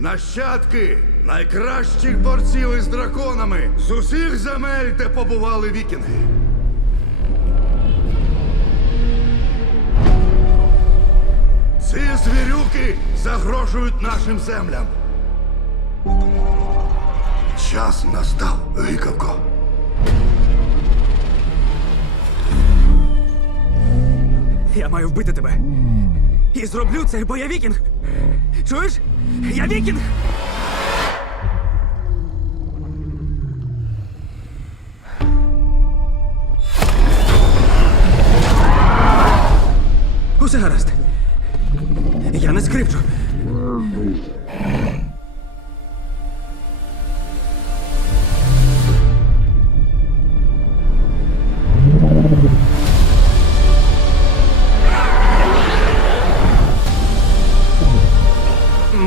нащадки найкращих борців із драконами з усіх земель, де побували вікінги. Ці звірюки загрожують нашим землям. Час настав, гикавко. Я маю вбити тебе. І зроблю це, бо я вікінг. Чуєш? Я вікінг! Усе гаразд. Я не скрипчу.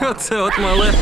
Оце от мале.